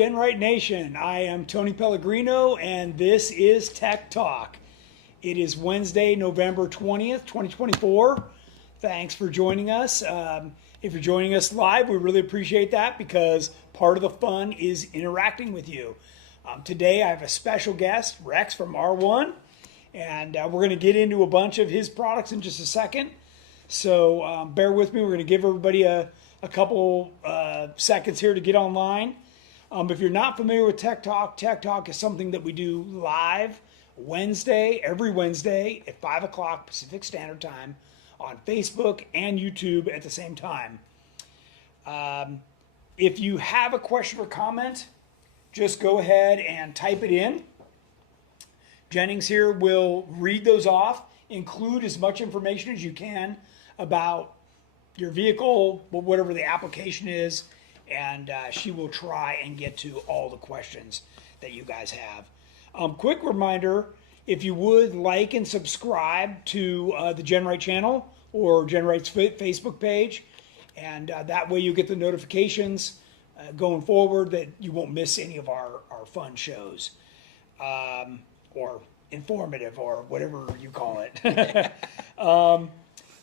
GenRight Nation. I am Tony Pellegrino, and this is Tech Talk. It is Wednesday, November 20th, 2024. Thanks for joining us. If you're joining us live, we really appreciate that because part of the fun is interacting with you. Today, I have a special guest, Rex from R1, and we're going to get into a bunch of his products in just a second. So bear with me. We're going to give everybody a couple seconds here to get online. If you're not familiar with Tech Talk is something that we do live every Wednesday at 5 o'clock Pacific Standard Time on Facebook and YouTube at the same time. If you have a question or comment, just go ahead and type it in. Jennings here will read those off, include as much information as you can about your vehicle, whatever the application is, and she will try and get to all the questions that you guys have. Quick reminder, if you would like and subscribe to the GenRight channel or GenRight's Facebook page, and that way you get the notifications going forward that you won't miss any of our fun shows, or informative, or whatever you call it.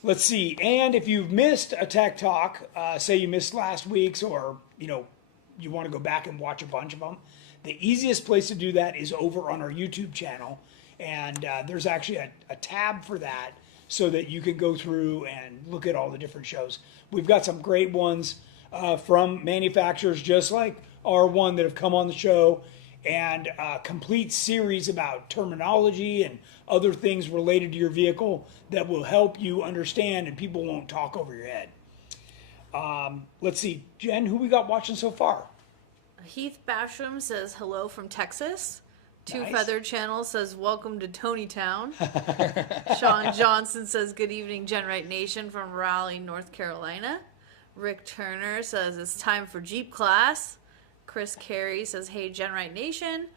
Let's see. And if you've missed a Tech Talk, say you missed last week's, or you want to go back and watch a bunch of them, the easiest place to do that is over on our YouTube channel. And there's actually a tab for that so that you can go through and look at all the different shows. We've got some great ones from manufacturers just like R1 that have come on the show, and a complete series about terminology and other things related to your vehicle that will help you understand and people won't talk over your head. Let's see, Jen, who we got watching so far? Heath Basham says hello from Texas. Two Nice. Feather Channel says welcome to Tonytown. Sean Johnson says good evening, GenRight Nation from Raleigh, North Carolina. Rick Turner says it's time for Jeep class. Chris Carey says, hey, GenRight Nation.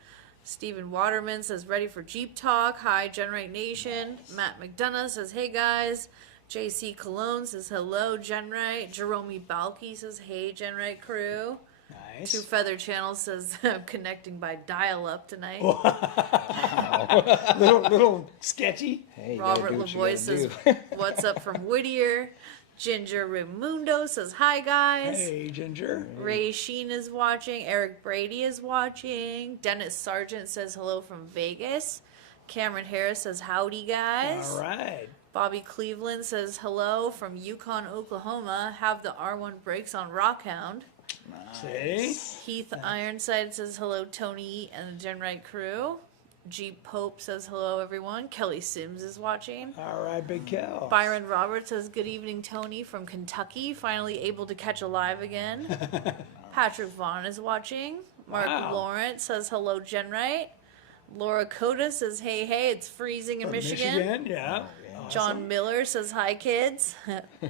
Stephen Waterman says, ready for Jeep Talk. Hi, GenRight Nation. Nice. Matt McDonough says, hey, guys. JC Cologne says, hello, GenRight. Jerome Balky says, hey, GenRight crew. Nice. Two Feather Channel says, I'm connecting by dial-up tonight. little sketchy. Hey, Robert Lavoie says, what's up from Whittier. Ginger Raimundo says, hi, guys. Hey, Ginger. Ray Sheen is watching. Eric Brady is watching. Dennis Sargent says hello from Vegas. Cameron Harris says, howdy, guys. All right. Bobby Cleveland says hello from Yukon, Oklahoma. Have the R1 brakes on Rockhound. Nice. Heath Ironside says hello, Tony and the GenRight crew. Jeep Pope says hello, everyone. Kelly Sims is watching. All right, Big Kel. Byron Roberts says good evening, Tony from Kentucky. Finally able to catch a live again. Patrick Vaughn is watching. Mark Lawrence says hello, GenRight. Laura Coda says hey, it's freezing in Michigan. Yeah. John Awesome. Miller says hi, kids.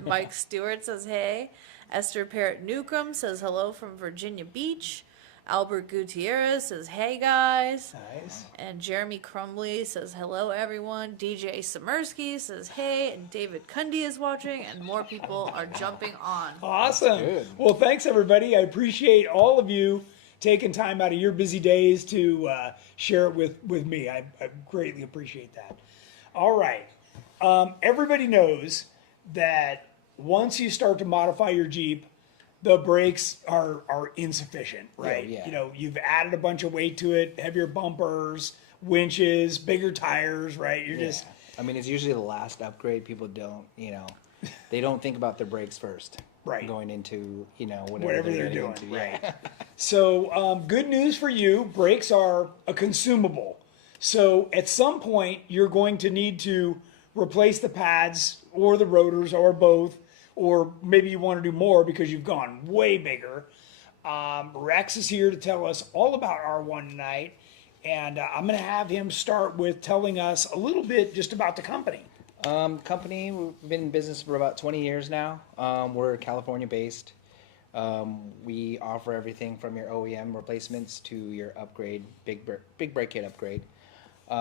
Mike Stewart says hey. Esther Parrott Newcomb says hello from Virginia Beach. Albert Gutierrez says, hey, guys. Nice. And Jeremy Crumley says, hello, everyone. DJ Samersky says, hey. And David Cundy is watching, and more people are jumping on. Awesome. Well, thanks, everybody. I appreciate all of you taking time out of your busy days to share it with me. I greatly appreciate that. All right. Everybody knows that once you start to modify your Jeep, the brakes are insufficient, right? Yeah. You've added a bunch of weight to it, heavier bumpers, winches, bigger tires, right? I mean, it's usually the last upgrade. People don't, they don't think about their brakes first. Right. Going into, whatever they're doing, into, right? So, good news for you, brakes are a consumable. So, at some point, you're going to need to replace the pads or the rotors or both. Or maybe you want to do more because you've gone way bigger. Rex is here to tell us all about R1 tonight. And I'm going to have him start with telling us a little bit just about the company. Company, we've been in business for about 20 years now. We're California based. We offer everything from your OEM replacements to your upgrade, big brake kit upgrade. We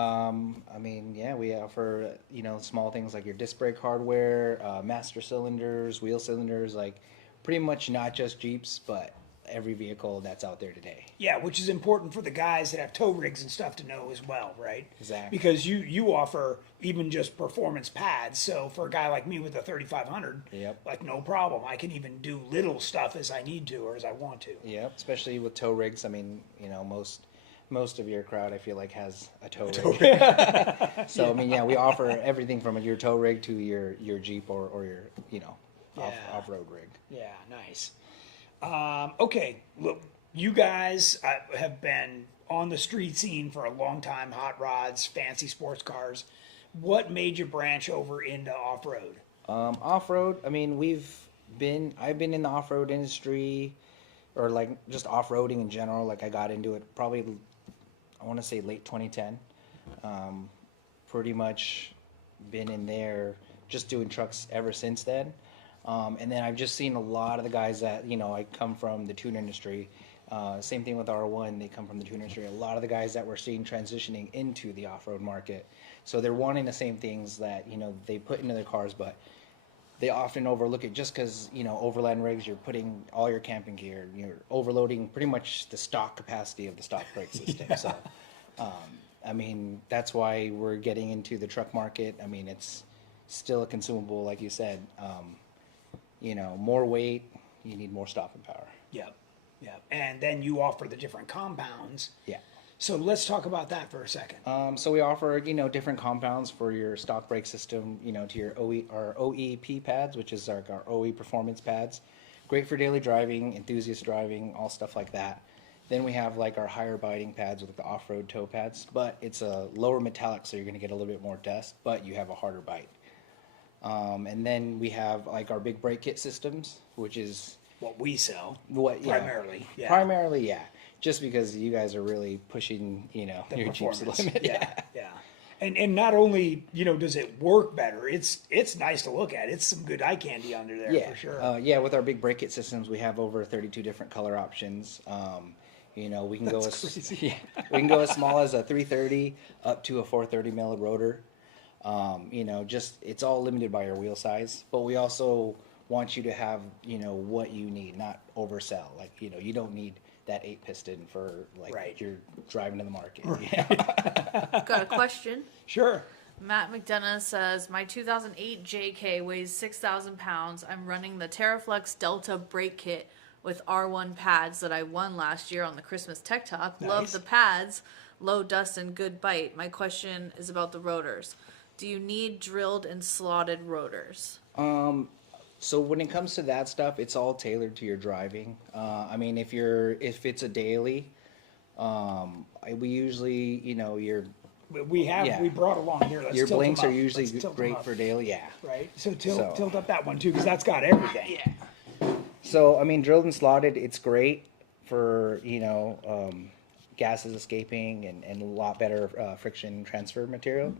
offer, small things like your disc brake hardware, master cylinders, wheel cylinders, like pretty much not just Jeeps, but every vehicle that's out there today. Yeah, which is important for the guys that have tow rigs and stuff to know as well, right? Exactly. Because you offer even just performance pads. So for a guy like me with a 3500, Yep. like no problem. I can even do little stuff as I need to or as I want to. Yep, especially with tow rigs. I mean, you know, most of your crowd, I feel like, has a tow rig. So I mean, yeah, we offer everything from your tow rig to your Jeep or your, you know, off-road rig. Yeah, nice. Okay, look, you guys have been on the street scene for a long time, hot rods, fancy sports cars. What made you branch over into off-road? Off-road, I mean, I've been in the off-road industry, or like just off-roading in general. Like I got into it probably, I want to say late 2010. Pretty much been in there just doing trucks ever since then. And then I've just seen a lot of the guys that, you know, I come from the tuner industry. Same thing with R1, they come from the tuner industry. A lot of the guys that we're seeing transitioning into the off-road market. So they're wanting the same things that, you know, they put into their cars, but they often overlook it just because, you know, overland rigs, you're putting all your camping gear, you're overloading pretty much the stock capacity of the stock brake system. Yeah. So, I mean, that's why we're getting into the truck market. I mean, it's still a consumable, like you said. You know, more weight, you need more stopping power. Yep, yep. And then you offer the different compounds. Yeah. So let's talk about that for a second. So we offer, you know, different compounds for your stock brake system, you know, to your our OEP pads, which is our OE performance pads. Great for daily driving, enthusiast driving, all stuff like that. Then we have like our higher biting pads with the off-road toe pads, but it's a lower metallic, so you're going to get a little bit more dust, but you have a harder bite. And then we have like our big brake kit systems, which is What we sell, yeah, primarily. Yeah. Primarily, yeah. Just because you guys are really pushing, you know, The your Jeep's performance. limit. Yeah, yeah. And not only, you know, does it work better, it's nice to look at. It's some good eye candy under there Yeah, for sure. yeah. With our big brake kit systems, we have over 32 different color options. You know, we can go we can go as small as a 330 up to a 430 mil rotor. You know, just it's all limited by your wheel size, but we also want you to have, you know, what you need, not oversell. Like, you know, you don't need that 8 piston for like you're driving to the market. Right. Yeah. Got a question. Sure. Matt McDonough says, my 2008 JK weighs 6,000 pounds. I'm running the TerraFlex Delta brake kit with R1 pads that I won last year on the Christmas Tech Talk. Nice. Love the pads, low dust and good bite. My question is about the rotors. Do you need drilled and slotted rotors? So when it comes to that stuff, it's all tailored to your driving. I mean, if it's a daily, we usually, you know, We brought along here. Let's your tilt blinks them are up. usually Let's tilt them great up. for daily. Yeah. Right. So tilt up that one too, because that's got everything. Yeah. So I mean, drilled and slotted, it's great for, you know, gases escaping and a lot better friction transfer material.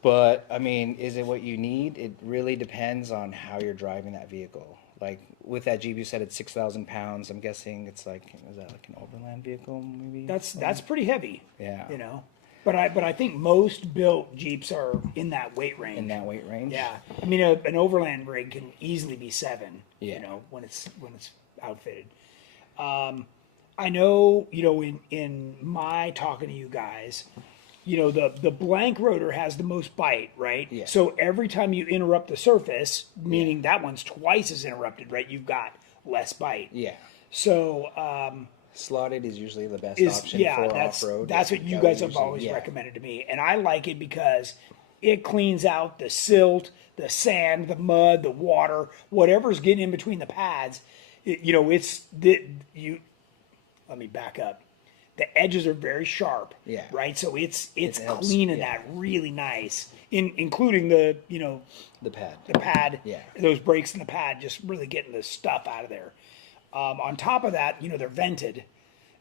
But I mean, is it what you need? It really depends on how you're driving that vehicle. Like with that Jeep, you said it's 6,000 pounds. I'm guessing it's like, is that like an overland vehicle maybe? That's pretty heavy. Yeah. You know, but I think most built Jeeps are in that weight range. In that weight range. Yeah. I mean, an overland rig can easily be 7. Yeah. You know, when it's outfitted. I know, you know, in my talking to you guys, you know, the blank rotor has the most bite, right? Yeah. So every time you interrupt the surface, meaning that one's twice as interrupted, right? You've got less bite. Yeah. So Slotted is usually the best option for off-road. That's what you guys have always recommended to me. And I like it because it cleans out the silt, the sand, the mud, the water, whatever's getting in between the pads. You know, let me back up. The edges are very sharp, right? So it's cleaning that really nice, including the, you know, the pad, those brakes in the pad, just really getting the stuff out of there. On top of that, you know, they're vented,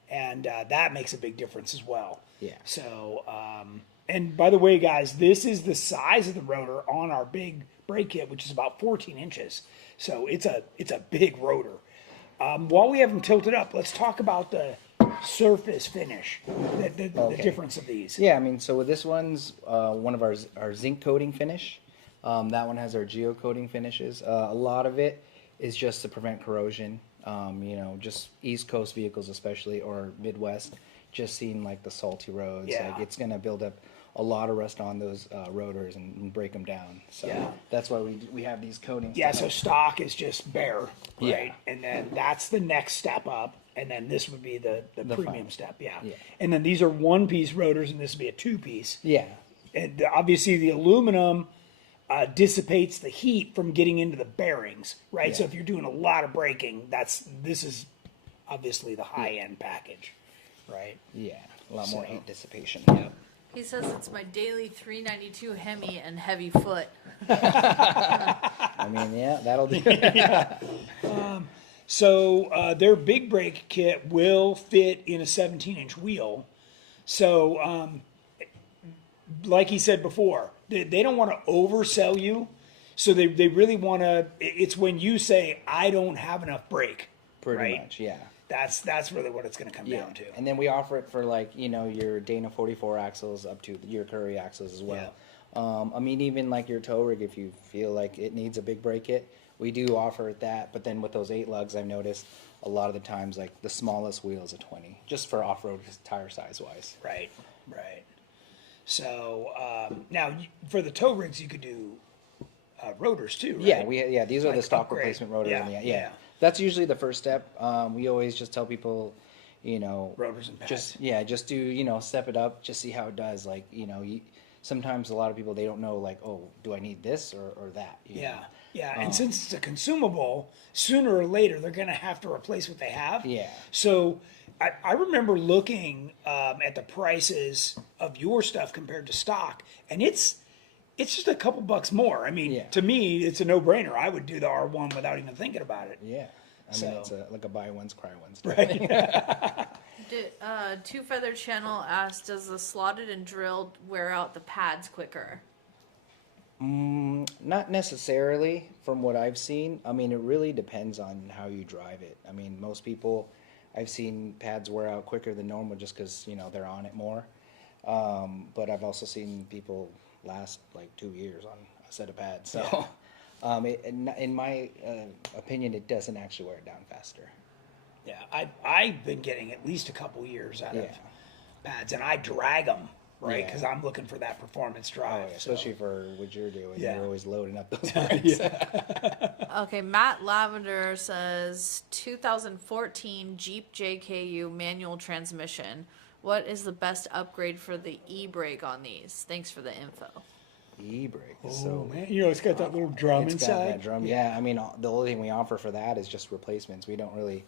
and that makes a big difference as well. Yeah. So, and by the way, guys, this is the size of the rotor on our big brake kit, which is about 14 inches. So it's a big rotor. While we have them tilted up, let's talk about the surface finish, the difference of these. Yeah, I mean, so with this one's one of our zinc coating finish. That one has our geocoating finishes. A lot of it is just to prevent corrosion. Just East Coast vehicles especially, or Midwest, just seeing like the salty roads. Yeah. Like it's going to build up a lot of rust on those rotors and break them down. So Yeah. that's why we have these coatings. Yeah, so stock is just bare, right? Yeah. And then that's the next step up, and then this would be the premium final. step, yeah. Yeah. And then these are one-piece rotors, and this would be a two-piece. Yeah. And obviously the aluminum dissipates the heat from getting into the bearings, right? So Yeah. if you're doing a lot of braking, this is obviously the high-end package, right? Yeah. A lot more So- heat dissipation. Yep. He says it's my daily 392 Hemi and heavy foot. I mean, yeah, that'll do. So their big brake kit will fit in a 17-inch wheel. So, like he said before, they don't want to oversell you. So they really want to. It's when you say, "I don't have enough brake." Pretty right? much, yeah. That's really what it's going to come Yeah. down to. And then we offer it for like, your Dana 44 axles up to your Curry axles as well. Even like your tow rig, if you feel like it needs a big brake kit, we do offer it that. But then with those 8 lugs, I've noticed a lot of the times like the smallest wheel is a 20, just for off-road tire size wise. Right. So now for the tow rigs, you could do rotors too, right? Yeah, these are Like the stock upgrade. replacement rotors. Yeah, yeah. That's usually the first step. We always just tell people, Rotors and pads. just do, step it up, just see how it does. Like, sometimes a lot of people, they don't know, like, oh, do I need this or that? you know? Yeah. And since it's a consumable, sooner or later they're going to have to replace what they have. Yeah. So I remember looking at the prices of your stuff compared to stock, and it's just a couple bucks more. I mean, Yeah. to me, it's a no-brainer. I would do the R1 without even thinking about it. Yeah. I mean, So- it's like a buy once, cry once. Right. Two Feather Channel asked, does the slotted and drilled wear out the pads quicker? Not necessarily from what I've seen. I mean, it really depends on how you drive it. I mean, most people, I've seen pads wear out quicker than normal just because, they're on it more. But I've also seen people last like 2 years on a set of pads. So, in my opinion, it doesn't actually wear it down faster. Yeah, I've been getting at least a couple years out of Yeah. pads, and I drag them, right? Yeah. Because I'm looking for that performance Oh, drive. yeah, so- especially for what you're doing. Yeah. You're always loading up those brakes. Okay, Matt Lavender says 2014 Jeep JKU manual transmission. What is the best upgrade for the e-brake on these? Thanks for the info. E-brake. Oh, So man. It's got that little drum it's inside. got that drum. Yeah. I mean, the only thing we offer for that is just replacements. We don't really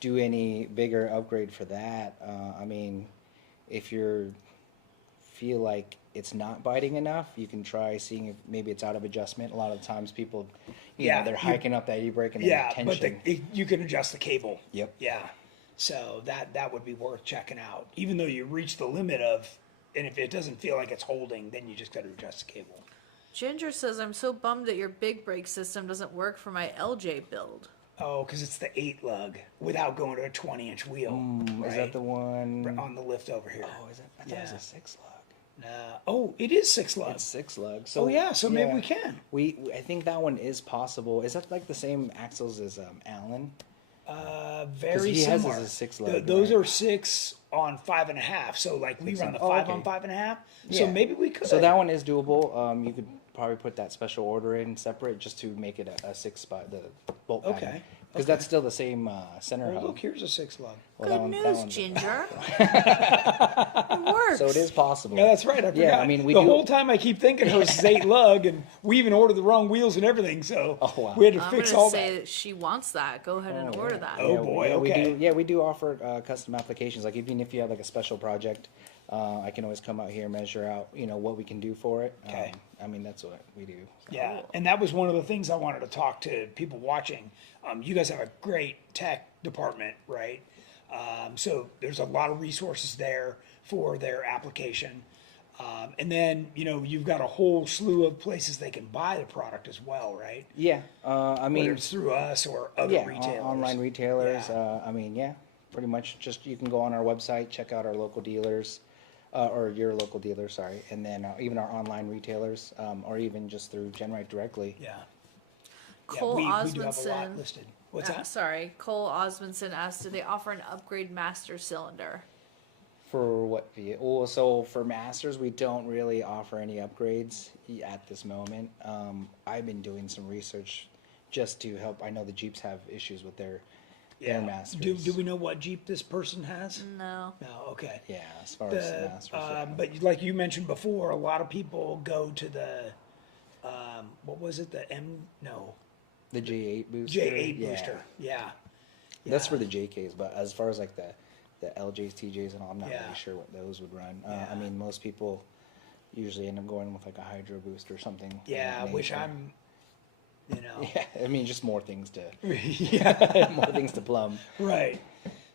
do any bigger upgrade for that. I mean, if you feel like it's not biting enough, you can try seeing if maybe it's out of adjustment. A lot of times people, they're hiking up that e-brake and Yeah, the but tension. you can adjust the cable. Yep. Yeah. So that would be worth checking out. Even though you reach the limit of, and if it doesn't feel like it's holding, then you just got to adjust the cable. Ginger says, I'm so bummed that your big brake system doesn't work for my LJ build. Oh, because it's the 8 lug without going to a 20-inch wheel. Is that the one? on the lift over here? Oh, is it? I thought it was Yeah. a 6 lug. Oh, it is 6 lug. It's 6 lug. So Oh yeah, so maybe we can. I think that one is possible. Is that like the same axles as Allen? Very he has similar. his 6 lug, Those right? are 6 on 5.5. So like we run the 5 okay. on 5.5. So Yeah. maybe we could. So that one is doable. You could probably put that special order in separate just to make it a 6 spot, the bolt pattern. Okay. Because that's still the same center Oh, hub. look, here's a 6 lug. Well, Good that news, one's- Ginger. It works. So it is possible. Yeah, that's right. I forgot. Yeah, I mean, we the do- whole time I keep thinking it was 8 lug, and we even ordered the wrong wheels and everything. So Oh, wow. we had to I'm fix gonna all say that. that she wants that. Go ahead and order that. Oh, boy, okay. We do offer custom applications. Like even if you have like a special project, I can always come out here, measure out, what we can do for it. Okay. I mean, that's what we do. Yeah, and that was one of the things I wanted to talk to people watching. You guys have a great tech department, right? So there's a lot of resources there for their application. And then, you've got a whole slew of places they can buy the product as well, right? Yeah. I mean, Whether it's through us or other yeah, retailers. online retailers. Yeah. I mean, yeah, pretty much just you can go on our website, check out our local dealers, or your local dealer, sorry, and then even our online retailers, or even just through GenRight directly. Yeah. Cole we do have a lot Osmondson. listed. What's that? Sorry, Cole Osmondson asked, do they offer an upgrade master cylinder? For what vehicle? So for Masters, we don't really offer any upgrades at this moment. I've been doing some research just to help. I know the Jeeps have issues with their Masters. Do we know what Jeep this person has? No. No. Okay. Yeah, as far as the Masters. Yeah. But like you mentioned before, a lot of people go to the what was it? The J8 booster. J8 booster. Yeah. That's for the JKs, but as far as like the LJs, TJs, and all, I'm not Yeah. really sure what those would run. Yeah. I mean, most people usually end up going with like a Hydro boost or something. of Yeah, that which nature. I'm, Yeah, I mean, just more things to yeah, more things to plumb. right.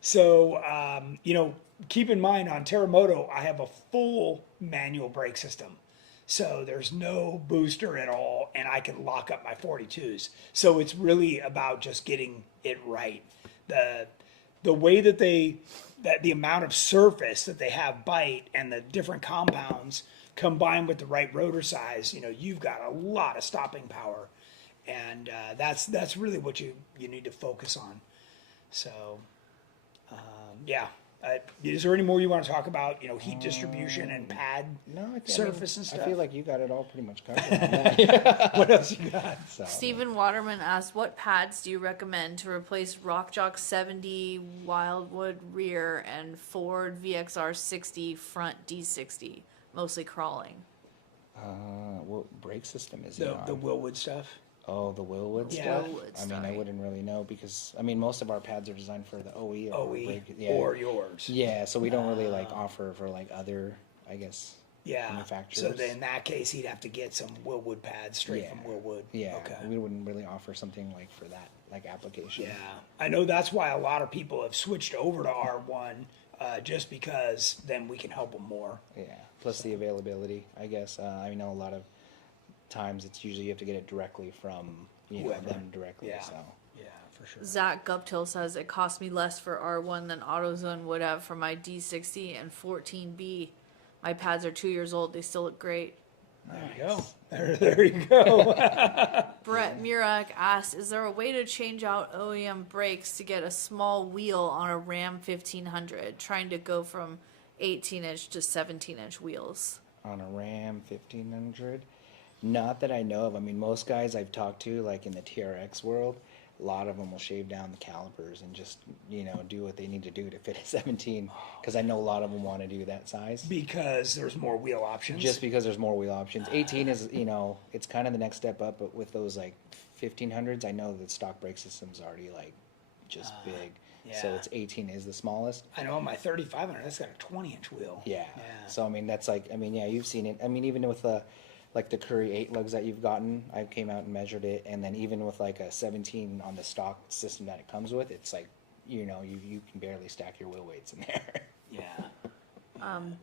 So, keep in mind on Terremoto, I have a full manual brake system. So there's no booster at all, and I can lock up my 42s. So it's really about just getting it right. The way that the amount of surface that they have bite and the different compounds combined with the right rotor size, you've got a lot of stopping power, and that's really what you need to focus on. So, yeah. Is there any more you want to talk about? Heat distribution and pad surface and stuff. I feel like you got it all pretty much covered on that. What else you got? So, Stephen Waterman asked, what pads do you recommend to replace RockJock 70 Wildwood rear and Ford VXR 60 front D60, mostly crawling? what brake system is The it on? the Willwood stuff. Oh, the Willwood Yeah. stuff? Willwood, I mean, I sorry. wouldn't really know because, most of our pads are designed for the OE. OE brake- or yours. Yeah, so we don't really offer for like other, I guess. Yeah. Manufacturers. So then in that case, he'd have to get some Willwood pads straight from Willwood. Yeah, Okay. we wouldn't really offer something like for that, like application. Yeah. I know that's why a lot of people have switched over to R1, just because then we can help them more. Yeah, plus the availability, I guess. I know a lot of times it's usually you have to get it directly from, Whoever. them directly, Yeah. so. Yeah, for sure. Zach Guptill says it cost me less for R1 than AutoZone would have for my D60 and 14B. My pads are 2 years old. They still look great. There you go. There you go. Brett Murak asked, is there a way to change out OEM brakes to get a small wheel on a Ram 1500, trying to go from 18-inch to 17-inch wheels? On a Ram 1500? Not that I know of. I mean, most guys I've talked to, like in the TRX world, a lot of them will shave down the calipers and just, do what they need to do to fit a 17. Because I know a lot of them want to do that size. Because there's more wheel options. Just because there's more wheel options. 18 is, it's kind of the next step up, but with those like 1500s, I know the stock brake system's already like just big. So yeah. it's 18 is the smallest. I know on my 3500, that's got a 20-inch wheel. Yeah. Yeah. So I mean, that's like, yeah, you've seen it. I mean, even with like the Curry 8 lugs that you've gotten, I came out and measured it, and then even with like a 17 on the stock system that it comes with, it's like, you can barely stack your wheel weights in there. Yeah.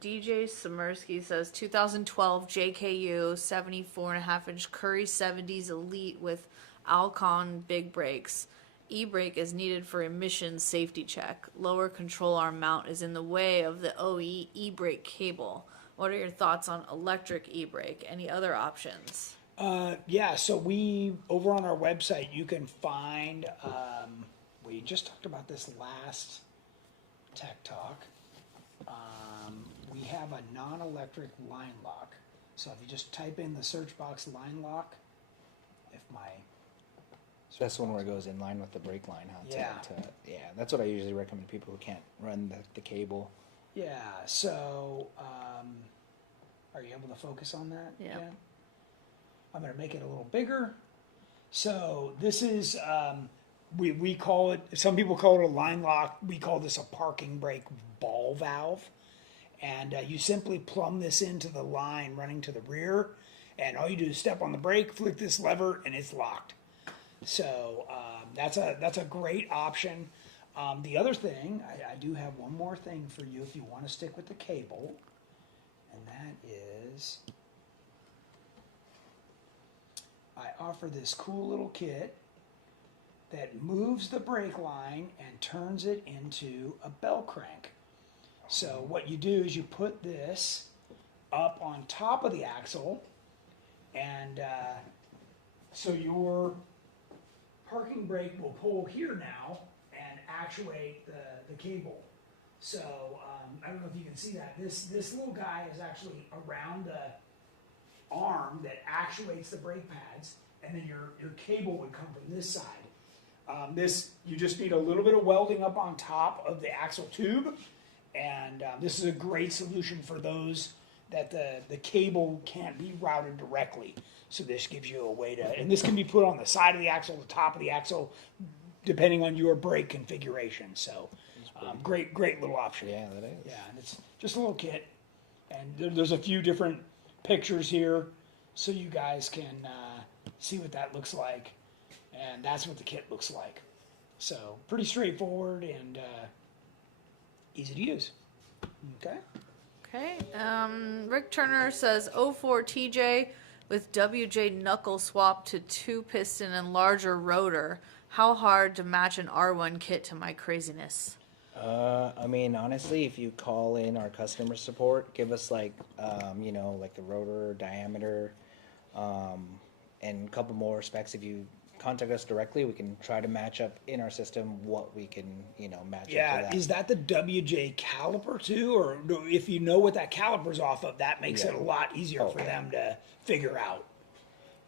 DJ Samirsky says 2012 JKU 74.5-inch Curry 70s Elite with Alcon big brakes. E-brake is needed for emissions safety check. Lower control arm mount is in the way of the OE e-brake cable. What are your thoughts on electric e-brake? Any other options? Yeah, so over on our website, you can find, we just talked about this last Tech Talk. We have a non-electric line lock. So if you just type in the search box line lock, That's one where it goes in line with the brake line. Yeah. That's what I usually recommend to people who can't run the cable. Yeah, so, are you able to focus on that? Yeah. Jen? I'm going to make it a little bigger. So this is, we call it, some people call it a line lock. We call this a parking brake ball valve. And you simply plumb this into the line running to the rear. And all you do is step on the brake, flick this lever, and it's locked. So that's a great option. The other thing, I do have one more thing for you if you want to stick with the cable, and that is I offer this cool little kit that moves the brake line and turns it into a bell crank. So what you do is you put this up on top of the axle, and so your parking brake will pull here now and actuate the cable. So I don't know if you can see that. This little guy is actually around the arm that actuates the brake pads, and then your cable would come from this side. This, you just need a little bit of welding up on top of the axle tube, and this is a great solution for those that the cable can't be routed directly. So this gives you a way to, and this can be put on the side of the axle, the top of the axle, depending on your brake configuration. So great little option. Yeah, that is. Yeah, and it's just a little kit, and there's a few different pictures here, so you guys can see what that looks like, and that's what the kit looks like. So pretty straightforward and easy to use. Okay. Okay. Rick Turner says 04 TJ with WJ knuckle swap to 2-piston and larger rotor. How hard to match an R1 kit to my craziness? I mean, honestly, if you call in our customer support, give us like the rotor diameter, and a couple more specs. If you contact us directly, we can try to match up in our system what we can, match up to that. Is that the WJ caliper too? Or if you know what that caliper's off of, that makes it a lot easier for them to figure out.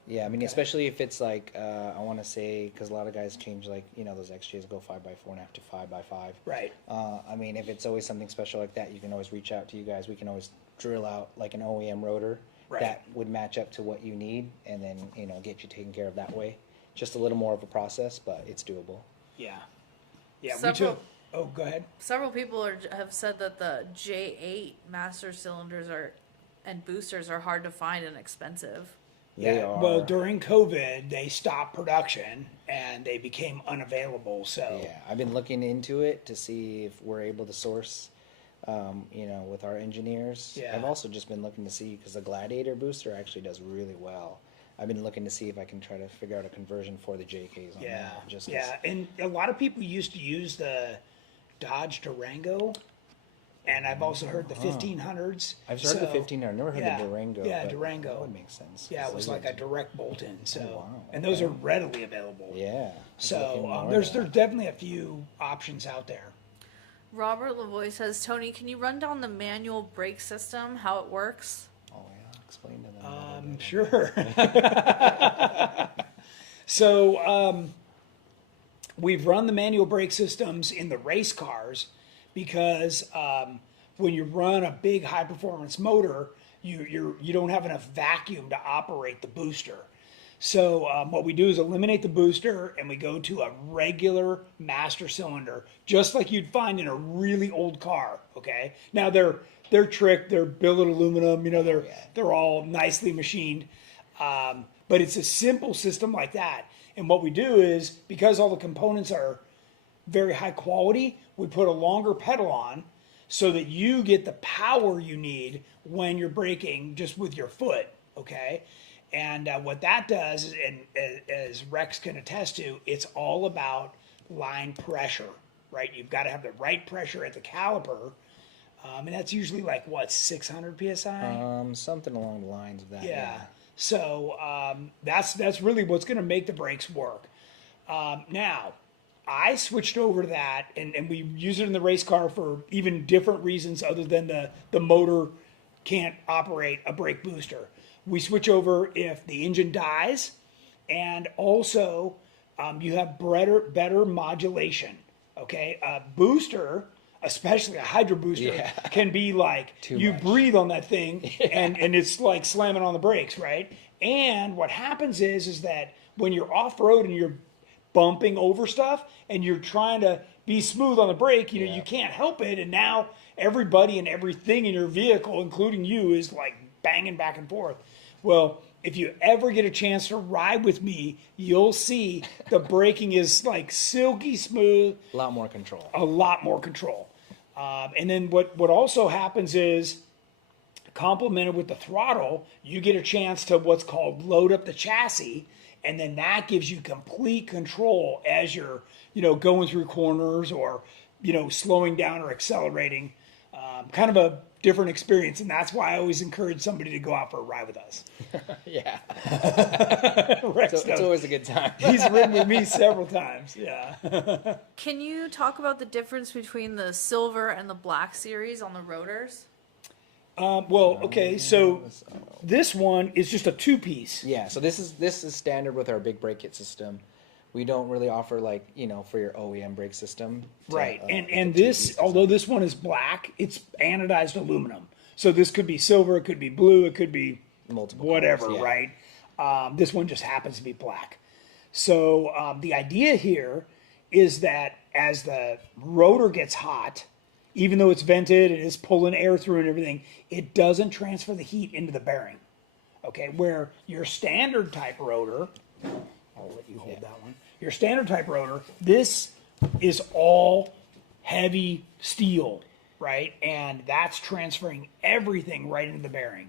Yeah, I mean, especially if it's like, I want to say, because a lot of guys change, like, those XJs go 5x4.5 to 5x5. Right. I mean, if it's always something special like that, you can always reach out to you guys. We can always drill out like an OEM rotor that would match up to what you need, and then, get you taken care of that way. Just a little more of a process, but it's doable. Yeah. Yeah, oh, go ahead. Several people have said that the J8 master cylinders and boosters are hard to find and expensive. They are. Well, during COVID, they stopped production and they became unavailable. So yeah, I've been looking into it to see if we're able to source, with our engineers. Yeah. I've also just been looking to see, because the Gladiator booster actually does really well. I've been looking to see if I can try to figure out a conversion for the JKs on that. And a lot of people used to use the Dodge Durango, and I've also heard the 1500s. I've heard the 1500. I've never heard the Durango. Yeah, Durango. That would make sense. Yeah, it was like a direct bolt-in. So, wow, and those are readily available. Yeah. So there's definitely a few options out there. Robert Lavoie says, Tony, can you run down the manual brake system, how it works? Oh, yeah. Explain to them. Sure. So we've run the manual brake systems in the race cars because when you run a big high performance motor, you don't have enough vacuum to operate the booster. So what we do is eliminate the booster and we go to a regular master cylinder, just like you'd find in a really old car. Okay. Now they're tricked, they're billet aluminum, they're all nicely machined. But it's a simple system like that. And what we do is, because all the components are very high quality, we put a longer pedal on so that you get the power you need when you're braking just with your foot, okay? And what that does, is, and as Rex can attest to, it's all about line pressure, right? You've got to have the right pressure at the caliper. And that's usually like, 600 PSI? Something along the lines of that. Yeah. So that's really what's going to make the brakes work. Now, I switched over to that, and we use it in the race car for even different reasons other than the motor can't operate a brake booster. We switch over if the engine dies, and also you have better modulation. Okay, a booster, especially a hydro booster, can be like you breathe on that thing, and it's like slamming on the brakes, right? And what happens is that when you're off road and you're bumping over stuff and you're trying to be smooth on the brake, you can't help it, and now everybody and everything in your vehicle, including you, is like banging back and forth. Well, if you ever get a chance to ride with me, you'll see the braking is like silky smooth. A lot more control. A lot more control. And then what also happens is, complemented with the throttle, you get a chance to what's called load up the chassis, and then that gives you complete control as you're, going through corners or, slowing down or accelerating. Kind of a different experience, and that's why I always encourage somebody to go out for a ride with us. Yeah. Rex It's knows. always a good time. He's ridden with me several times. Yeah. Can you talk about the difference between the silver and the black series on the rotors? Well, okay, so this one is just a two-piece. Yeah, so this is standard with our big brake kit system. We don't really offer like, for your OEM brake system. Right, like and the this, two-piece although design. this one is black, it's anodized aluminum. So this could be silver, it could be blue, it could be Multiple whatever, colors, yeah. right? This one just happens to be black. So the idea here is that as the rotor gets hot, even though it's vented and it's pulling air through and everything, it doesn't transfer the heat into the bearing. Okay, where your standard type rotor, I'll let you hold that one. Your standard type rotor, this is all heavy steel, right? And that's transferring everything right into the bearing.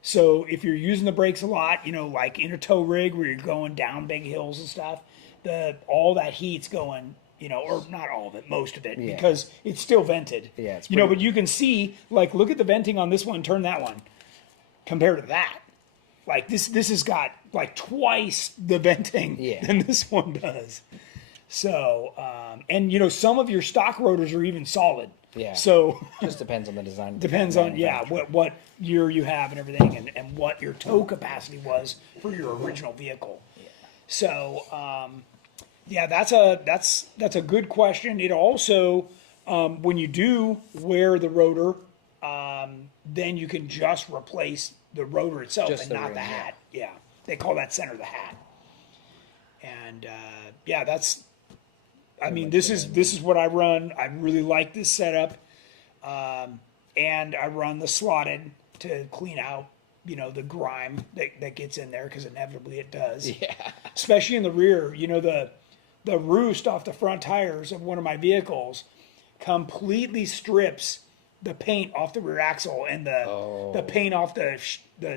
So if you're using the brakes a lot, like in a tow rig where you're going down big hills and stuff, all that heat's going, or not all of it, most of it, Yeah. because it's still vented. Yeah, it's but you can see, like, look at the venting on this one, turn that one, compared to that. Like this has got like twice the venting Yeah. than this one does. So, and some of your stock rotors are even solid. Yeah. So Just depends on the design. of the depends on manufacturer. what year you have and everything, and what your tow capacity was for your original vehicle. So, that's a good question. It also, when you do wear the rotor, then you can just replace the rotor itself Just and the not rim, the yeah. hat. Yeah, they call that center the hat. And that's. I mean, this is what I run. I really like this setup, and I run the slotted to clean out, the grime that gets in there, because inevitably it does. Yeah. Especially in the rear. The roost off the front tires of one of my vehicles completely strips the paint off the rear axle and the paint off the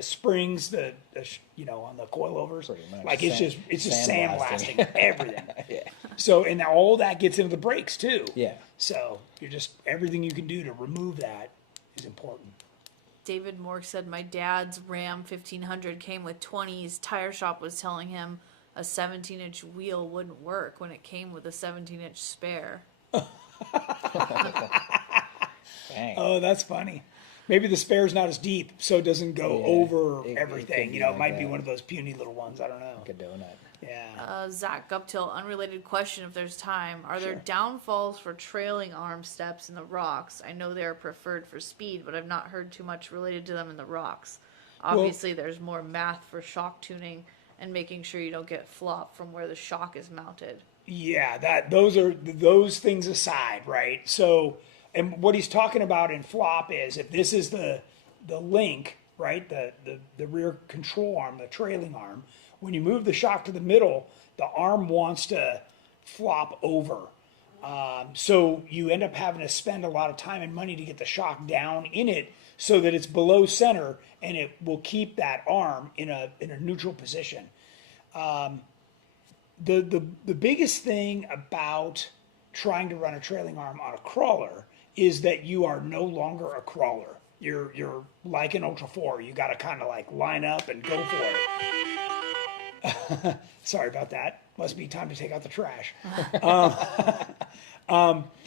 springs, on the coilovers. Pretty much. Like it's just Sandblasting. sandblasting everything. Yeah. So, and now all that gets into the brakes too. Yeah. So everything you can do to remove that is important. David Mork said, my dad's Ram 1500 came with 20s. Tire shop was telling him a 17-inch wheel wouldn't work when it came with a 17-inch spare. Dang. Oh, that's funny. Maybe the spare's not as deep, so it doesn't go over It everything. could be It like might be that. one of those puny little ones. I don't know. Like a donut. Yeah. Zach Guptill, unrelated question if there's time. Are there downfalls for trailing arm steps in the rocks? I know they are preferred for speed, but I've not heard too much related to them in the rocks. Obviously, there's more math for shock tuning and making sure you don't get flop from where the shock is mounted. Yeah, those things aside, right? So, and what he's talking about in flop is if this is the link, right? The rear control arm, the trailing arm. When you move the shock to the middle, the arm wants to flop over. So you end up having to spend a lot of time and money to get the shock down in it so that it's below center and it will keep that arm in a neutral position. The biggest thing about trying to run a trailing arm on a crawler is that you are no longer a crawler. You're like an Ultra 4. You got to kind of like line up and go for it. Sorry about that. Must be time to take out the trash.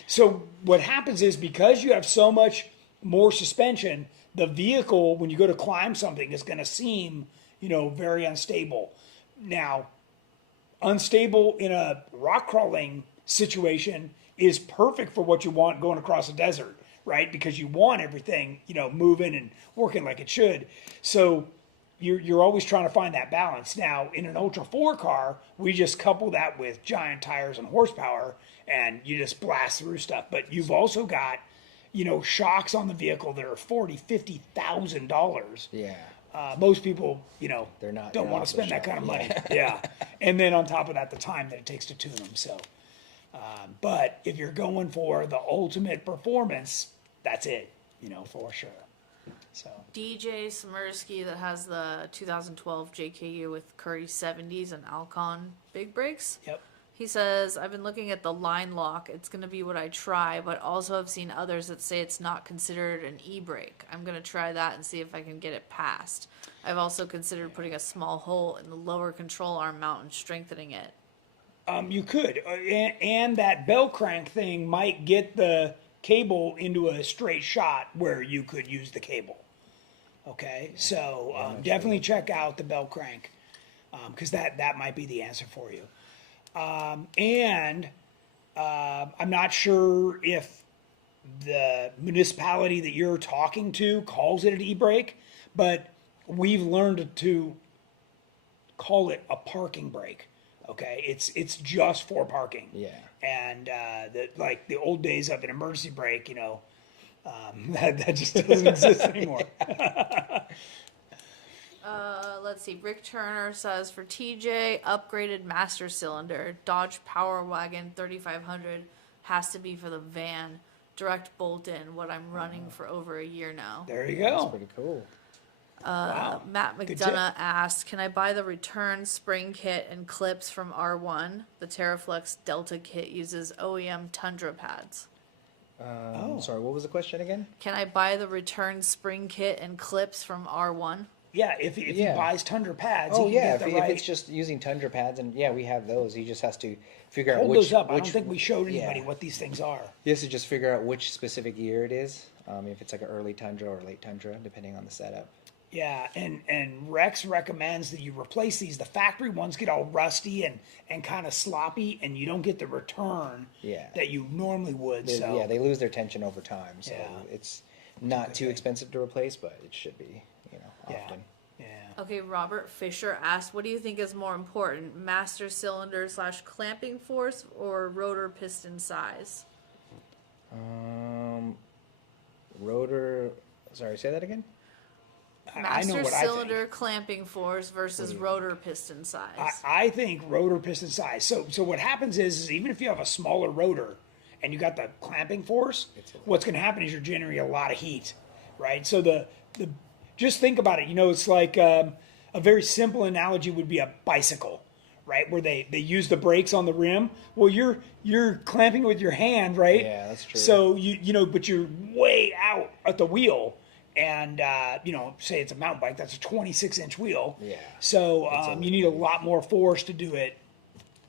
So what happens is because you have so much more suspension, the vehicle, when you go to climb something, is going to seem, very unstable. Now, unstable in a rock crawling situation is perfect for what you want going across a desert, right? Because you want everything, moving and working like it should. So you're always trying to find that balance. Now, in an Ultra 4 car, we just couple that with giant tires and horsepower, and you just blast through stuff. But you've also got, shocks on the vehicle that are $40,000-$50,000. Yeah. Most people, They're not- don't they're want not to spend so that kind of money. sharp. Yeah. And then on top of that, the time that it takes to tune them. So, but if you're going for the ultimate performance, that's it, for sure. So DJ Smirsky that has the 2012 JKU with Curry 70s and Alcon big brakes. yep. He says, I've been looking at the line lock. It's going to be what I try, but also I've seen others that say it's not considered an e-brake. I'm going to try that and see if I can get it passed. I've also considered putting a small hole in the lower control arm mount and strengthening it. You could, and that bell crank thing might get the cable into a straight shot where you could use the cable. Okay, so definitely check out the bell crank, because that might be the answer for you. And I'm not sure if the municipality that you're talking to calls it an e-brake, but we've learned to call it a parking brake. Okay, it's just for parking. Yeah. And like the old days of an emergency brake, that just doesn't exist anymore. Let's see. Rick Turner says, for TJ, upgraded master cylinder. Dodge Power Wagon 3500 has to be for the van. Direct bolt in. What I'm running for over a year now. There you That's go. pretty cool. Wow. Matt Good McDonough tip. asked, can I buy the return spring kit and clips from R1? The Terraflex Delta kit uses OEM Tundra pads. Sorry, what was the question again? Can I buy the return spring kit and clips from R1? Yeah, if he Yeah. buys Tundra pads, Oh he can yeah, get the if right. it's just using Tundra pads, and yeah, we have those. He just has to figure out Hold which. those up. I which don't think we showed anybody yeah. what these things are. He has to just figure out which specific year it is. If it's like an early Tundra or late Tundra, depending on the setup. Yeah, and Rex recommends that you replace these. The factory ones get all rusty and kind of sloppy, and you don't get the return Yeah. that you normally would. They, So yeah, they lose their tension over time, so Yeah. it's not too expensive to replace, but it should be, yeah, often. yeah. Okay, Robert Fisher asked, what do you think is more important, master cylinder / clamping force or rotor piston size? Rotor. Sorry, say that again. I know Master what cylinder clamping force versus rotor piston size. I think rotor piston size. So what happens is even if you have a smaller rotor and you got the clamping force, what's going to happen is you're generating a lot of heat, right? So the just think about it. It's like a very simple analogy would be a bicycle, right? Where they use the brakes on the rim. Well, you're clamping with your hand, right? Yeah, that's true. So but you're way out at the wheel. And, say it's a mountain bike, that's a 26-inch wheel. Yeah. So you need a lot more force to do it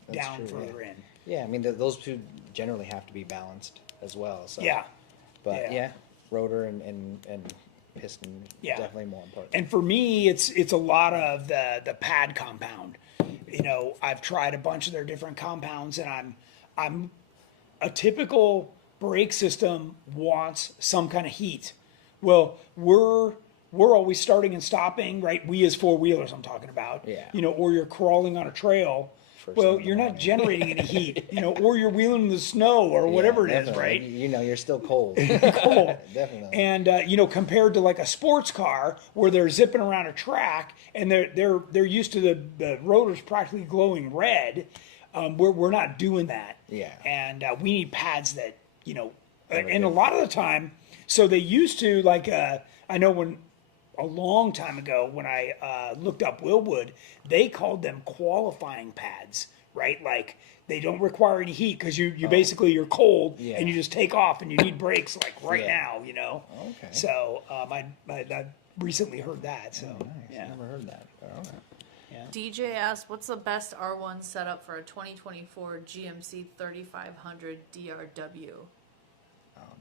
That's down true, further in. Yeah, I mean those two generally have to be balanced as well. So. Yeah. But Yeah. yeah, rotor and piston Yeah. definitely more important. And for me, it's a lot of the pad compound. I've tried a bunch of their different compounds, and I'm a typical brake system wants some kind of heat. Well, we're always starting and stopping, right? We as four-wheelers, I'm talking about. Yeah. Or you're crawling on a trail. First Well, thing in the you're not morning. generating any heat, or you're wheeling in the snow or whatever it is, definitely. right? You're still cold. Cold. Definitely. And compared to like a sports car where they're zipping around a track and they're used to the rotors practically glowing red, we're not doing that. Yeah. And we need pads that and a lot of the time. So they used to I know when a long time ago when I looked up Willwood, they called them qualifying pads, right? Like they don't require any heat because you basically you're cold Yeah. and you just take off and you need brakes like right Yeah. now. Okay. So I recently heard that. So Nice. yeah. Never heard that. Oh, okay. DJ asked, what's the best R1 setup for a 2024 GMC 3500 DRW?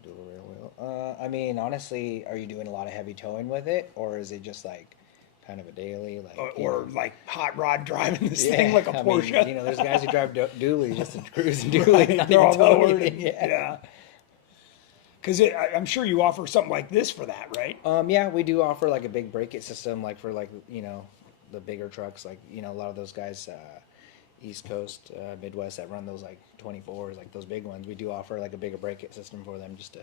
Dual rear wheel. I mean, honestly, are you doing a lot of heavy towing with it, or is it just like kind of a daily, like Or like hot rod driving this yeah, thing like a I Porsche. mean, there's guys who drive dualies just to cruise and dually. not They're all even towing lowered. it. And, Yeah. yeah. Because I'm sure you offer something like this for that, right? Yeah, we do offer like a big brake kit system, like for the bigger trucks, like a lot of those guys, East Coast, Midwest that run those like 24s, like those big ones. We do offer like a bigger brake kit system for them just to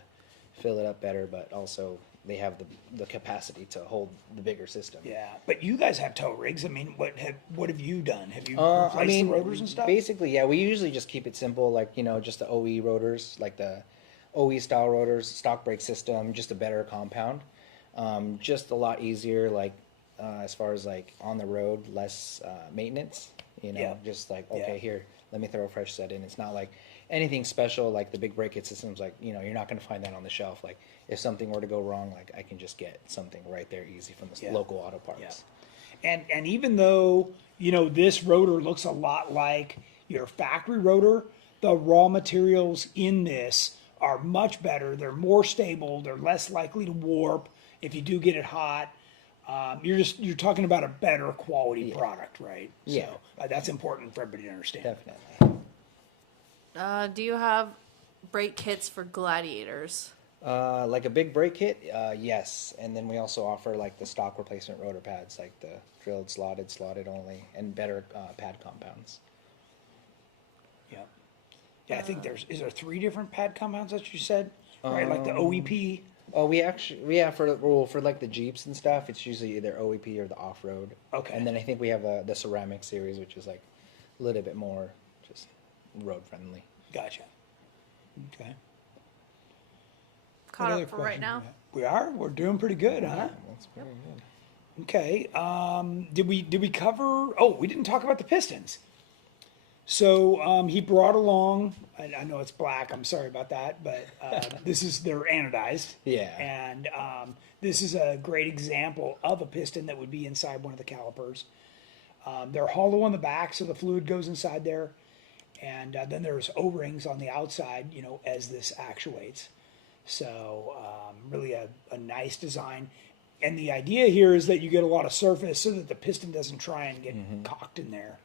fill it up better, but also they have the capacity to hold the bigger system. Yeah, but you guys have tow rigs. I mean, what have you done? Have you I replaced mean, the rotors and stuff? basically, yeah, we usually just keep it simple, like, just the OE rotors, like the OE style rotors, stock brake system, just a better compound. Just a lot easier, like, as far as like on the road, less maintenance, Yeah. just like, okay, Yeah. here, let me throw a fresh set in. It's not like anything special like the big brake kit systems. Like, you know, you're not going to find that on the shelf. Like, if something were to go wrong, like I can just get something right there easy from the Yeah. local auto parts. Yeah. And even though, you know, this rotor looks a lot like your factory rotor, the raw materials in this are much better. They're more stable. They're less likely to warp if you do get it hot. You're talking about a better quality product, right? Yeah. So that's important for everybody to understand. Definitely. Do you have brake kits for gladiators? Like a big brake kit, yes. And then we also offer like the stock replacement rotor pads, like the drilled, slotted only, and better pad compounds. Yeah. Yeah, I think is there 3 different pad compounds that you said? Right, like the OEP. Oh, we have for like the Jeeps and stuff. It's usually either OEP or the off road. Okay. And then I think we have the ceramic series, which is like a little bit more just road friendly. Gotcha. Okay. Caught What other up for right questions now? we have? We are. We're doing pretty good, huh? That's pretty good. Okay. Did we cover? Oh, we didn't talk about the pistons. So he brought along. I know it's black. I'm sorry about that, but they're anodized. Yeah. And this is a great example of a piston that would be inside one of the calipers. They're hollow on the back, so the fluid goes inside there, and then there's O-rings on the outside. You know, as this actuates. So really a nice design. And the idea here is that you get a lot of surface so that the piston doesn't try and get cocked in there.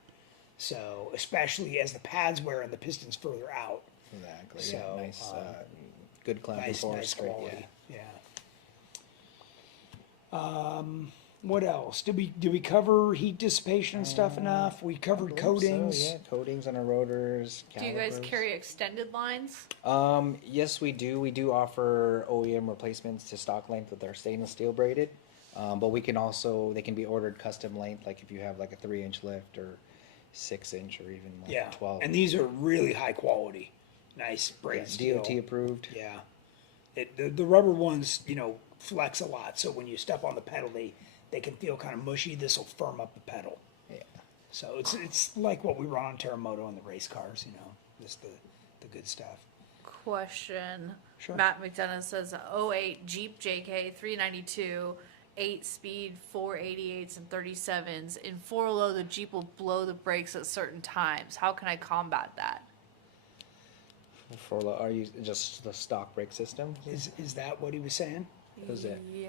So especially as the pads wear and the piston's further out. Exactly. So, yeah. Nice, good clamping Nice force. Great, quality. Yeah. What else? Did we cover heat dissipation and stuff enough? We covered coatings. So, yeah, coatings on our rotors. Do you guys calipers. carry extended lines? Yes, we do. We do offer OEM replacements to stock length with our stainless steel braided. But they can be ordered custom length, like if you have like a 3-inch lift or 6-inch or even like Yeah. 12. And these are really high quality. Nice braided steel. DOT approved. Yeah. The rubber ones, you know, flex a lot. So when you step on the pedal, they can feel kind of mushy. This will firm up the pedal. Yeah. So it's like what we run on Terramoto in the race cars, you know, just the good stuff. Question. Sure. Matt McDonough says 08 Jeep JK 392, 8-speed 488s and 37s. In 4-low, the Jeep will blow the brakes at certain times. How can I combat that? Are you just the stock brake system? Is that what he was saying? Is it? Yeah.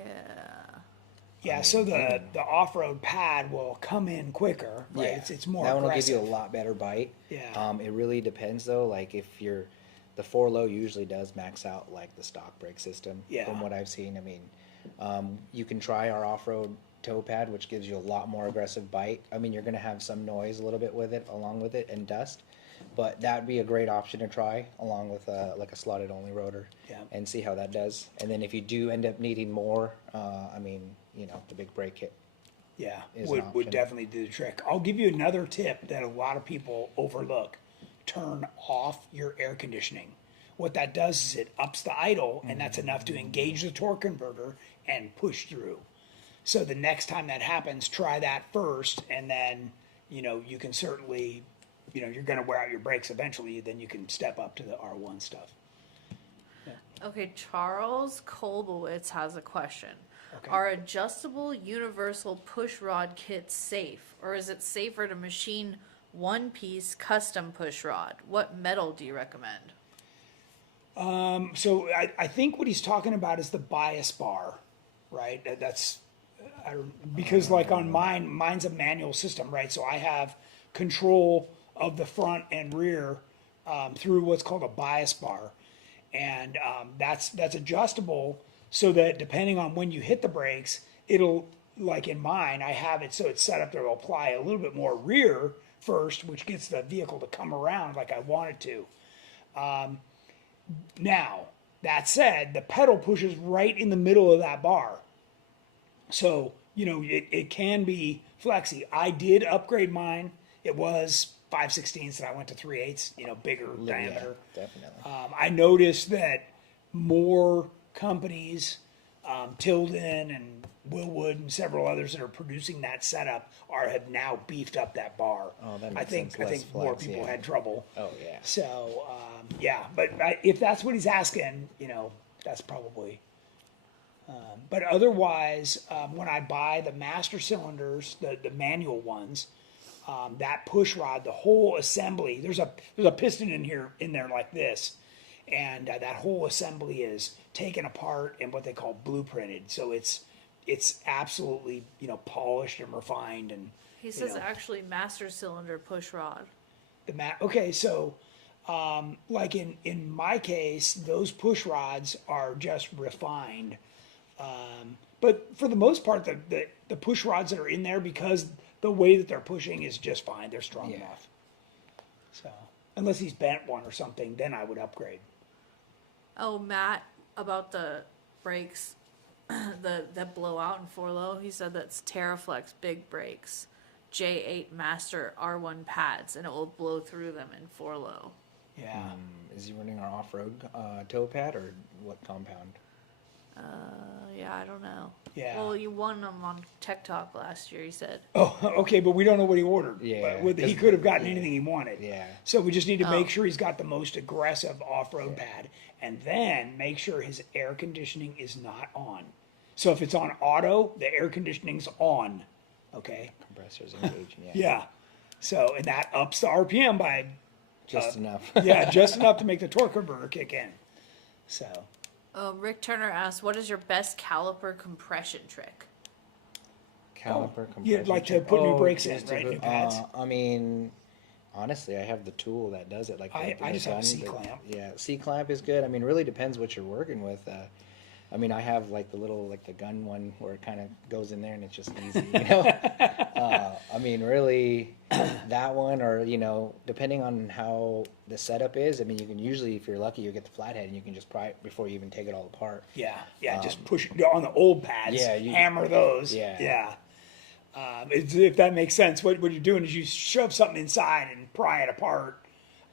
Yeah, so the off-road pad will come in quicker, right? Yeah. It's more that one will aggressive. give you a lot better bite. Yeah. It really depends though. Like if the 4-low usually does max out like the stock brake system. Yeah. From what I've seen, I mean, you can try our off-road toe pad, which gives you a lot more aggressive bite. I mean, you're going to have some noise a little bit with it, along with it, and dust. But that'd be a great option to try, along with like a slotted only rotor, Yeah. and see how that does. And then if you do end up needing more, I mean, you know, the big brake kit. Yeah, is an would option. definitely do the trick. I'll give you another tip that a lot of people overlook. Turn off your air conditioning. What that does is it ups the idle, and that's enough to engage the torque converter and push through. So the next time that happens, try that first, and then, you know, you can certainly, you know, you're going to wear out your brakes eventually, then you can step up to the R1 stuff. Okay, Charles Kolbowitz has a question. Okay. Are adjustable universal push rod kits safe, or is it safer to machine one-piece custom push rod? What metal do you recommend? So I think what he's talking about is the bias bar, right? Because like on mine's a manual system, right? So I have control of the front and rear through what's called a bias bar, and that's adjustable so that depending on when you hit the brakes, it'll, like in mine, I have it so it's set up to apply a little bit more rear first, which gets the vehicle to come around like I want it to. Now, that said, the pedal pushes right in the middle of that bar. So, you know, it can be flexy. I did upgrade mine. It was 5/16, and I went to 3/8, you know, bigger diameter. Yeah, definitely. I noticed that more companies, Tilden and Willwood and several others that are producing that setup have now beefed up that bar. Oh, that I makes think sense. Less more flex, people yeah. had trouble. Oh, yeah. So yeah, but if that's what he's asking, that's probably. But otherwise, when I buy the master cylinders, the manual ones, that push rod, the whole assembly, there's a piston in there like this, and that whole assembly is taken apart and what they call blueprinted. So it's absolutely polished and refined, and He says actually master cylinder push rod. okay, so like in my case, those push rods are just refined. But for the most part, the push rods that are in there, because the way that they're pushing is just fine. They're strong Yeah. enough. So unless he's bent one or something, then I would upgrade. Oh, Matt, about the brakes that blow out in 4-low, he said that's Terraflex big brakes, J8 Master R1 pads, and it will blow through them in 4-low. Yeah. Is he running our off-road tow pad or what compound? Yeah, I don't know. Yeah. Well, you won them on Tech Talk last year, he said. Oh, okay, but we don't know what he ordered. Yeah, But he 'cause- could have gotten yeah. anything he wanted. Yeah. So we just need to Oh. make sure he's got the most aggressive off-road pad, and then make sure his air conditioning is not on. So if it's on auto, the air conditioning's on. Okay. Compressors engaged, yeah. Yeah. So and that ups the RPM by Just enough. yeah, just enough to make the torque converter kick in. So Rick Turner asked, what is your best caliper compression trick? Caliper compression. you'd like to check. put new brakes in, just to right? put- New pads? I mean, honestly, I have the tool that does it. Like I just have a gun, C-clamp. Yeah, C-clamp is good. I mean, really depends what you're working with. I mean, I have like the gun one where it kind of goes in there and it's just easy, I mean, really, that one, or depending on how the setup is. I mean, you can usually, if you're lucky, you get the flathead and you can just pry it before you even take it all apart. Yeah, just push on the old pads. Yeah, hammer those. Yeah. yeah. If that makes sense, what you're doing is you shove something inside and pry it apart,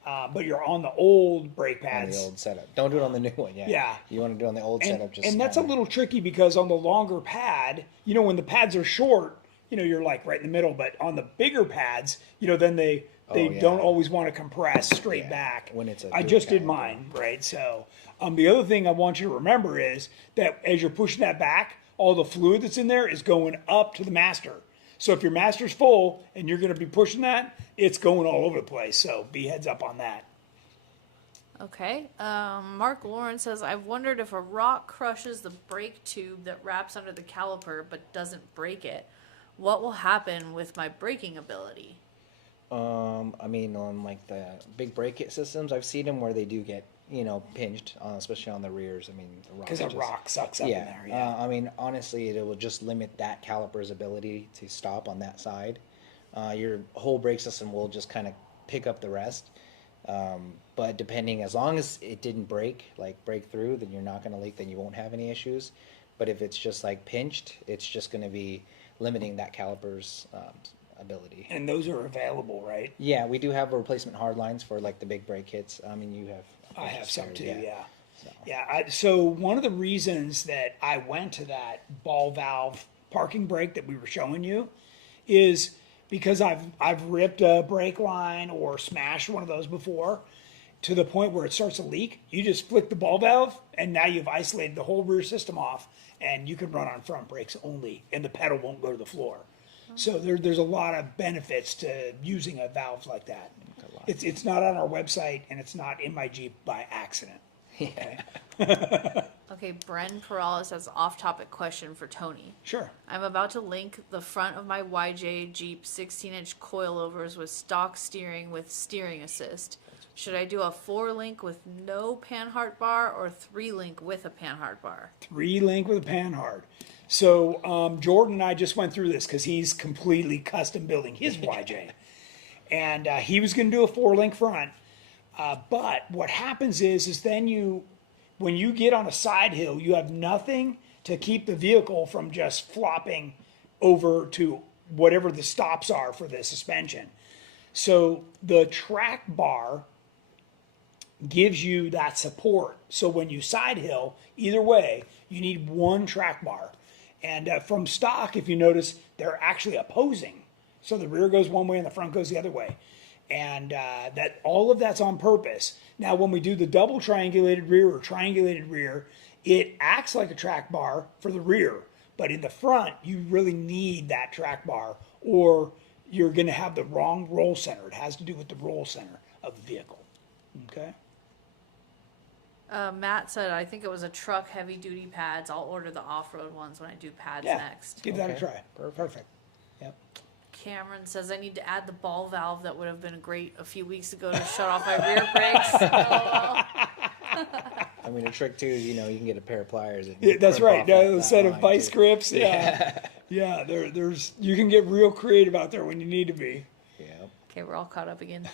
but you're on the old brake On pads. the old setup. Don't do it on the new one. Yeah. Yeah. You want to do it on the old setup. Just and that's a little tricky because on the longer pad, when the pads are short, you're like right in the middle. But on the bigger pads, then they yeah. don't always want to compress straight Yeah, back. when it's a I dual just did caliper. mine, right? So the other thing I want you to remember is that as you're pushing that back, all the fluid that's in there is going up to the master. So if your master's full and you're going to be pushing that, it's going all over the place. So be heads up on that. Okay. Mark Lauren says, I've wondered if a rock crushes the brake tube that wraps under the caliper but doesn't break it, what will happen with my braking ability? I mean, on like the big brake kit systems, I've seen them where they do get, pinched, especially on the rears. I mean, the rock Because a just- rock sucks up in Yeah. there. Yeah. I mean, honestly, it will just limit that caliper's ability to stop on that side. Your whole brake system will just kind of pick up the rest. But as long as it didn't break through, then you're not going to leak, then you won't have any issues. But if it's just like pinched, it's just going to be limiting that caliper's ability. And those are available, right? Yeah, we do have replacement hard lines for like the big brake kits. I mean, you have. I have some too, spares, yeah. So. Yeah, so one of the reasons that I went to that ball valve parking brake that we were showing you is because I've ripped a brake line or smashed one of those before to the point where it starts to leak. You just flick the ball valve and now you've isolated the whole rear system off and you can run on front brakes only and the pedal won't go to the floor. So there's a lot of benefits to using a valve like that. It's not on our website and it's not in my Jeep by accident. Okay. Okay, Bren Perales has an off-topic question for Tony. Sure. I'm about to link the front of my YJ Jeep 16-inch coilovers with stock steering with steering assist. Should I do a 4-link with no Panhard bar or 3-link with a Panhard bar? 3-link with a Panhard. So Jordan and I just went through this because he's completely custom building his YJ. And he was going to do a 4-link front. But what happens is then when you get on a side hill, you have nothing to keep the vehicle from just flopping over to whatever the stops are for the suspension. So the track bar gives you that support. So when you side hill, either way, you need one track bar. And from stock, if you notice, they're actually opposing. So the rear goes one way and the front goes the other way. And that all of that's on purpose. Now, when we do the double triangulated rear or triangulated rear, it acts like a track bar for the rear. But in the front, you really need that track bar, or you're going to have the wrong roll center. It has to do with the roll center of the vehicle. Okay? Matt said, I think it was a truck heavy duty pads. I'll order the off-road ones when I do pads Yeah, next. give that a try. Perfect. Yep. Cameron says, I need to add the ball valve that would have been great a few weeks ago to shut off my rear brakes. I mean, a trick too is, you can get a pair of pliers. And Yeah, that's crimp right. off that A set of line, vice too. grips. Yeah. Yeah, there's you can get real creative out there when you need to be. Yeah. Okay, we're all caught up again.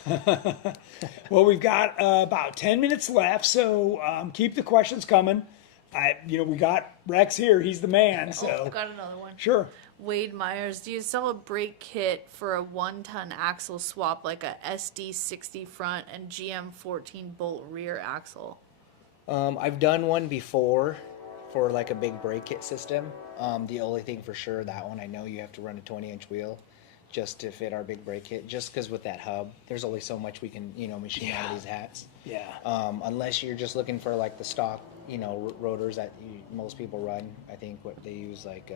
Well, we've got about 10 minutes left, so keep the questions coming. We got Rex here. He's the man. So Got another one. sure. Wade Myers, do you sell a brake kit for a 1-ton axle swap like a SD60 front and GM 14 bolt rear axle? I've done one before for like a big brake kit system. The only thing for sure, that one I know you have to run a 20-inch wheel just to fit our big brake kit. Just because with that hub, there's only so much we can machine out of these hats. Yeah. Unless you're just looking for like the stock rotors that most people run. I think what they use like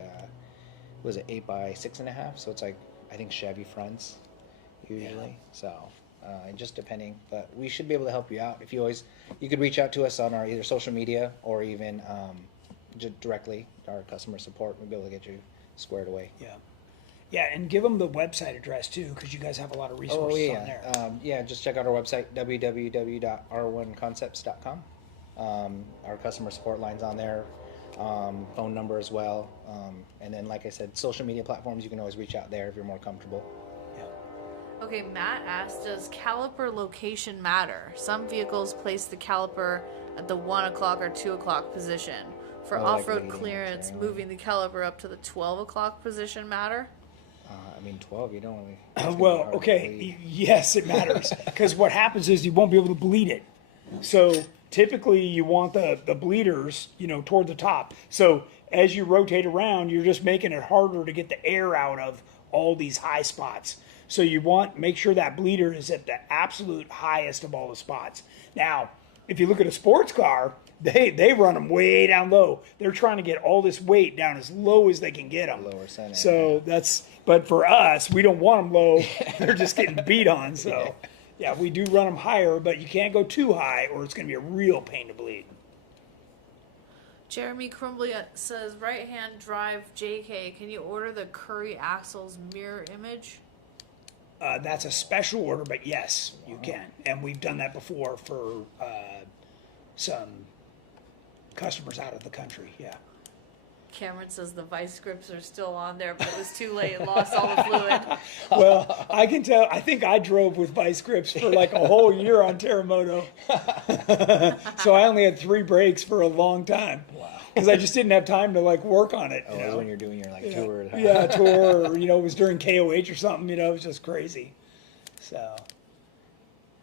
was it 8x6.5? So it's like I think Chevy fronts usually. So. Just depending, but we should be able to help you out. You could reach out to us on our either social media or even directly our customer support. We'll be able to get you squared away. Yeah. Yeah, and give them the website address too, because you guys have a lot of resources on there. Just check out our website, www.r1concepts.com. Our customer support line's on there, phone number as well. And then, like I said, social media platforms, you can always reach out there if you're more comfortable. Okay, Matt asked, does caliper location matter? Some vehicles place the caliper at the 1 o'clock or 2 o'clock position. For like off-road leading clearance, and moving the caliper up to the 12 o'clock position matter? 12, you don't really... Well, okay, yes, it matters, because what happens is you won't be able to bleed it. So typically you want the bleeders, toward the top. So as you rotate around, you're just making it harder to get the air out of all these high spots. So you make sure that bleeder is at the absolute highest of all the spots. Now, if you look at a sports car, they run them way down low. They're trying to get all this weight down as low as they can get them. Lower center. So but for us, we don't want them low. They're just getting beat on. So yeah, we do run them higher, but you can't go too high or it's going to be a real pain to bleed. Jeremy Crumbly says, right-hand drive JK, can you order the Curry Axles mirror image? That's a special order, but yes, you can. And we've done that before for some customers out of the country, yeah. Cameron says the vice grips are still on there, but it was too late. It lost all the fluid. Well, I can tell, I think I drove with vice grips for like a whole year on Terremoto. So I only had 3 brakes for a long time. Wow. Because I just didn't have time to work on it. It was when you're doing your tour. Yeah, tour, or, it was during KOH or something, it was just crazy. So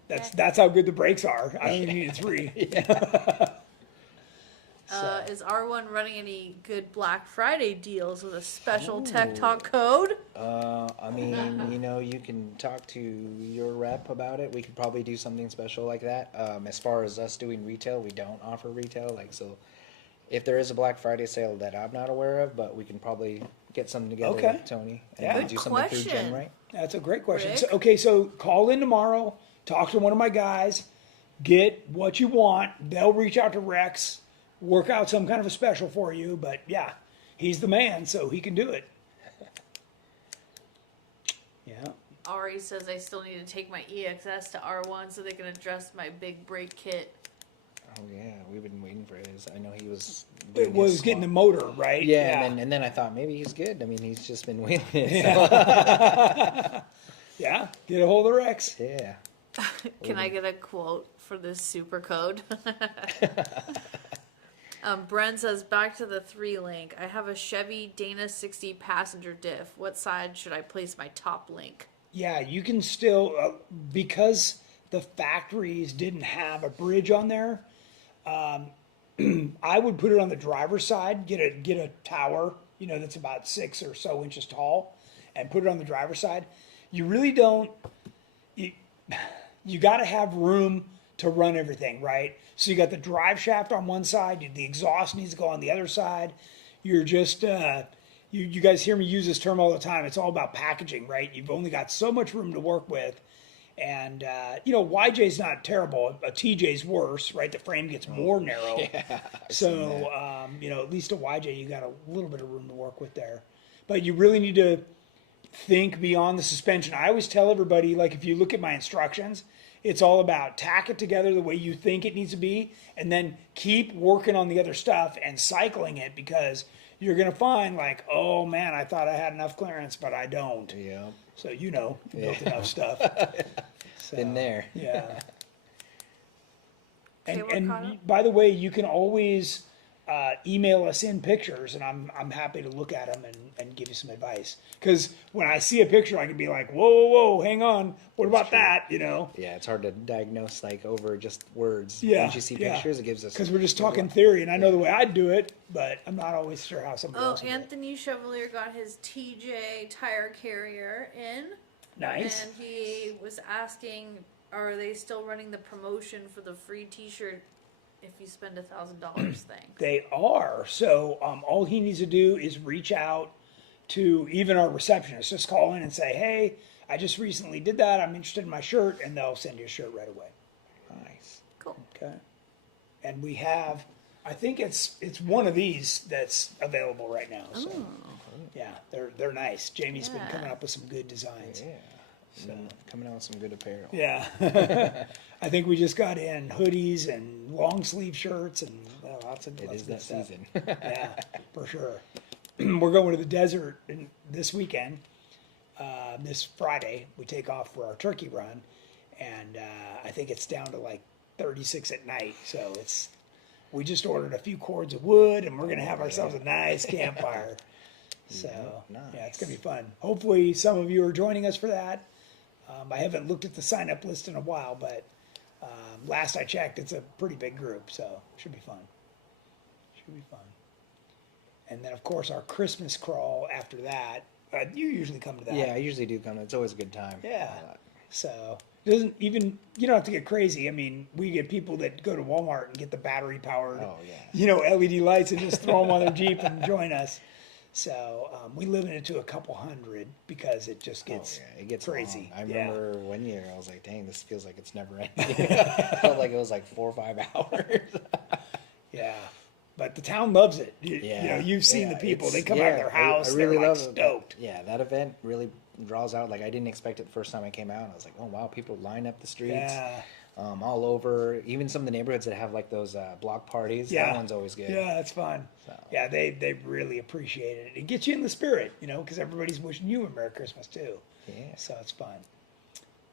that's how good the brakes are. I only needed 3. Is R1 running any good Black Friday deals with a special Tech Talk code? You can talk to your rep about it. We could probably do something special like that. As far as us doing retail, we don't offer retail. So if there is a Black Friday sale that I'm not aware of, but we can probably get something together with Tony and do something through GenRight. That's a great question. Rick? So call in tomorrow, talk to one of my guys, get what you want. They'll reach out to Rex, work out some kind of a special for you. But yeah, he's the man, so he can do it. Yeah. Ari says I still need to take my EXS to R1 so they can adjust my big brake kit. Oh yeah, we've been waiting for his. I know he was. It was getting the motor, right? Yeah. And then I thought maybe he's good. I mean, he's just been waiting. Yeah, get a hold of Rex. Yeah. Can I get a quote for this super code? Bren says, back to the 3-link. I have a Chevy Dana 60 passenger diff. What side should I place my top link? Yeah, you can still, because the factories didn't have a bridge on there, I would put it on the driver's side, get a tower, that's about 6 or so inches tall, and put it on the driver's side, you really don't. You got to have room to run everything, right? So you got the drive shaft on one side, the exhaust needs to go on the other side. You're just, you guys hear me use this term all the time. It's all about packaging, right? You've only got so much room to work with. And, YJ's not terrible. A TJ's worse, right? The frame gets more narrow. Yeah, so, at least a YJ, you got a little bit of room to work with there. But you really need to think beyond the suspension. I always tell everybody, like, if you look at my instructions, it's all about tack it together the way you think it needs to be, and then keep working on the other stuff and cycling it, because you're going to find, like, oh man, I thought I had enough clearance, but I don't. Yeah. So, built enough stuff. So, Been there. Yeah. Okay, And by the way, you can always email us in pictures, and I'm happy to look at them and give you some advice. Because when I see a picture, I can be like, whoa, hang on, what about that? Yeah, it's hard to diagnose like over just words. Yeah. Once you see pictures, it gives us. Because we're just talking theory, and I know the way I'd do it, but I'm not always sure how somebody else would do it. Anthony Chevalier got his TJ tire carrier in. Nice. And he was asking, are they still running the promotion for the free T-shirt if you spend $1,000 thing? They are. So all he needs to do is reach out to even our receptionist. Just call in and say, hey, I just recently did that. I'm interested in my shirt, and they'll send you a shirt right away. Nice. Cool. Okay. And we have, I think it's one of these that's available right now. So yeah, they're nice. Jamie's been coming up with some good designs. Yeah. So coming out with some good apparel. Yeah. I think we just got in hoodies and long sleeve shirts and lots of It is good that stuff. season. Yeah, for sure. We're going to the desert this weekend. This Friday, we take off for our turkey run, and I think it's down to like 36 at night. So we just ordered a few cords of wood, and we're going to have ourselves a nice campfire. So yeah, it's going to be fun. Hopefully some of you are joining us for that. I haven't looked at the sign-up list in a while, but last I checked, it's a pretty big group, so it should be fun. Should be fun. And then, of course, our Christmas crawl after that. You usually come to that. Yeah, I usually do come. It's always a good time. Yeah. So you don't have to get crazy. I mean, we get people that go to Walmart and get the battery powered, LED lights and just throw them on their Jeep and join us. So we limit it to a couple hundred because it just gets it gets crazy. Long. I remember one year I was like, dang, this feels like it's never ending. Felt like it was like 4 or 5 hours. Yeah. But the town loves it. You've seen the people. They come out of their house. I really they're love stoked. it. Yeah, that event really draws out. Like I didn't expect it the first time I came out. I was like, oh wow, people line up the streets. Yeah. All over. Even some of the neighborhoods that have like those block parties. Yeah. That one's always good. Yeah, that's fun. So. Yeah, they really appreciate it. It gets you in the spirit, because everybody's wishing you a Merry Christmas too. Yeah. So it's fun.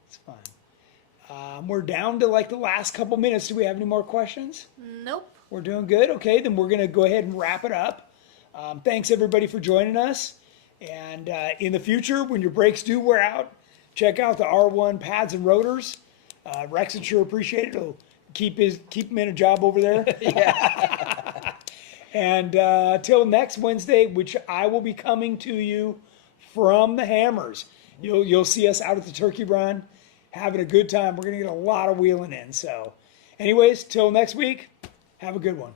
It's fun. We're down to like the last couple minutes. Do we have any more questions? Nope. We're doing good. Okay, then we're going to go ahead and wrap it up. Thanks everybody for joining us. And in the future, when your brakes do wear out, check out the R1 pads and rotors. Rex would sure appreciate it. He'll keep him in a job over there. Yeah. And till next Wednesday, which I will be coming to you from the Hammers. You'll see us out at the Turkey Run, having a good time. We're going to get a lot of wheeling in. So anyways, till next week, have a good one.